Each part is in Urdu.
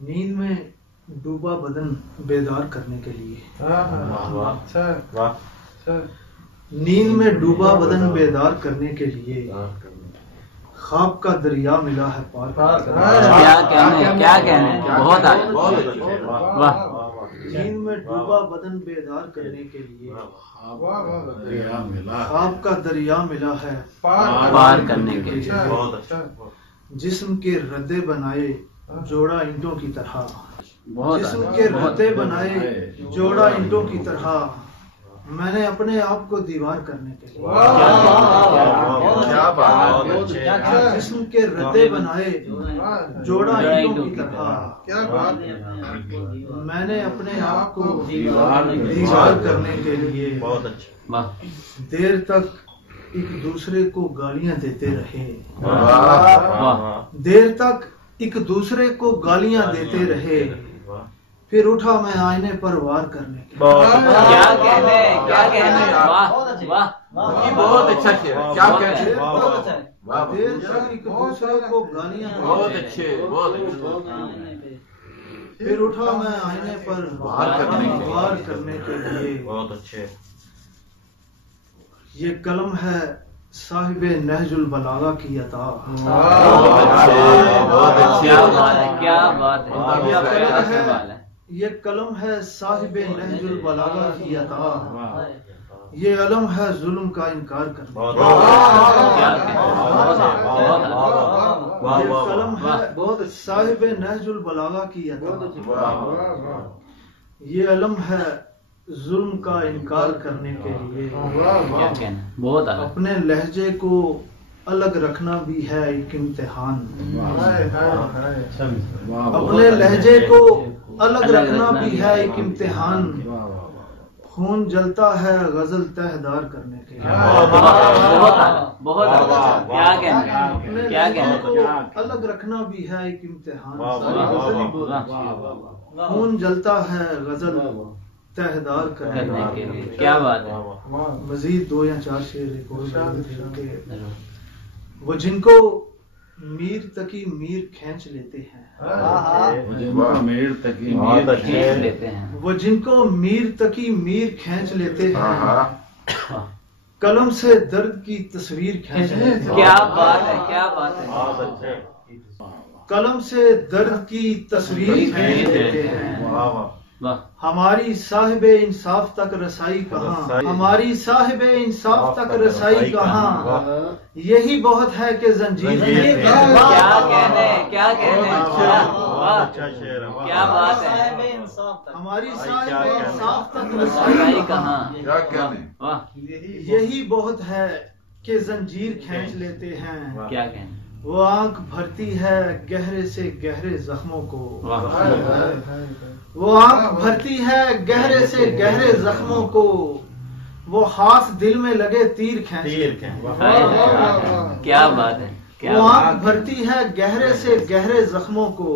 نیند میں ڈوبا بدن بیدار کرنے کے لیے. نیند میں ڈوبا بدن بیدار کرنے کے لیے خواب کا دریا ملا ہے پار. کیا کہنے بہت نیند میں ڈوبا بدن بیدار کرنے کے لیے خواب کا دریا ملا ہے پار کرنے کے لیے. جسم کے ردے بنائے جوڑا اینٹوں کی طرح. جسم کے ردے بنائے جوڑا اینٹوں کی طرح میں نے اپنے آپ کو دیوار کرنے کے لیے. جسم کے ردے بنائے جوڑا اینٹوں کی طرح میں نے اپنے آپ کو دیوار کرنے کے لیے دیر تک ایک دوسرے کو گالیاں دیتے رہے. دیر تک ایک دوسرے کو گالیاں دیتے رہے. پھر اٹھا میں آئینے پر وار کرنے کے لیے. کیا کہنے بہت اچھا شعر. کیا کہنے دیر تک ایک دوسرے کو گالیاں بہت اچھے بہت اچھے. پھر اٹھا میں آئینے پر وار کرنے کے لیے. بہت اچھے. یہ قلم ہے صاحب نہج البلاغہ کی عطا. کیا بات ہے. یہ قلم ہے صاحب نہج البلاغہ کی عطا. یہ علم ہے ظلم کا انکار کرنا. یہ قلم ہے صاحب نہج البلاغہ کی عطا. یہ علم ہے ظلم کا انکار کرنے کے لیے. اپنے لہجے کو الگ رکھنا بھی ہے ایک امتحان. اپنے لہجے کو الگ رکھنا بھی ہے ایک امتحان. خون جلتا ہے غزل تہدار کرنے کے لیے. اپنے لہجے کو الگ رکھنا بھی ہے ایک امتحان. خون جلتا ہے غزل تہدار کرنے کے لیے. کیا بات ہے. مزید 2 یا 4 شعر. وہ جن کو میر تکی میر کھینچ لیتے ہیں. وہ جن کو میر تکی میر کھینچ لیتے ہیں قلم سے درد کی تصویر کھینچ لیتے ہیں. کیا بات ہے. کیا بات ہے. قلم سے درد کی تصویر کھینچ لیتے ہیں. ہماری صاحب انصاف تک رسائی کہاں. ہماری صاحب انصاف تک رسائی کہاں. یہی بہت ہے کہ زنجیر. کیا کہنے. کیا بات ہے. ہماری صاحب انصاف تک رسائی کہاں. یہی بہت ہے کہ زنجیر کھینچ لیتے ہیں. کیا کہنے. وہ آنکھ بھرتی ہے گہرے سے گہرے زخموں کو. وہ آنکھ بھرتی ہے گہرے سے گہرے زخموں کو. وہ ہاتھ دل میں لگے تیر کھینچ. کیا بات ہے. وہ آنکھ بھرتی ہے گہرے سے گہرے زخموں کو.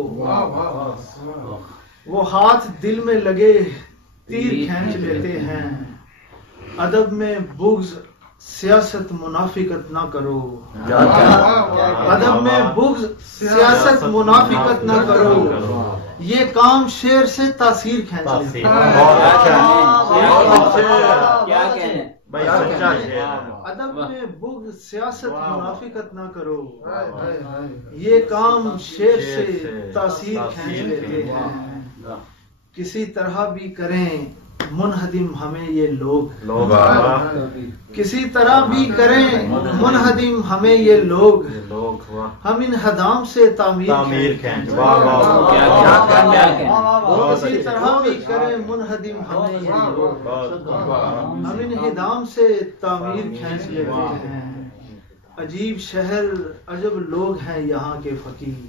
وہ ہاتھ دل میں لگے تیر کھینچ لیتے ہیں. ادب میں بغض سیاست منافقت نہ کرو. ادب میں بغض سیاست منافقت نہ کرو. یہ کام شعر سے تاثیر کھینچ لیتے ہیں. ادب میں بغض سیاست منافقت نہ کرو. یہ کام شعر سے تاثیر کھینچ لیتے ہیں. کسی طرح بھی کریں منہدم ہمیں یہ لوگ. کسی طرح بھی کریں منہدم ہمیں یہ لوگ. ہم ان ہدام سے تعمیر کھینچ. کسی طرح بھی کریں منہدم ہمیں یہ لوگ. ہم ان ہدام سے تعمیر کھینچ لیتے ہیں. عجیب شہر عجب لوگ ہیں یہاں کے فقیر.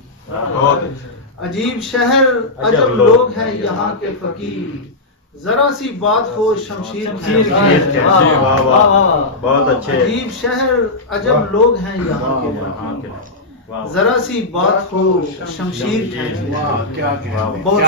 عجیب شہر عجب لوگ ہیں یہاں کے فقیر. ذرا سی بات ہو شمشیر کھینچ. بہت اچھے. عجیب شہر عجب لوگ ہیں یہاں کے. ذرا سی بات ہو شمشیر کھینچ. بہت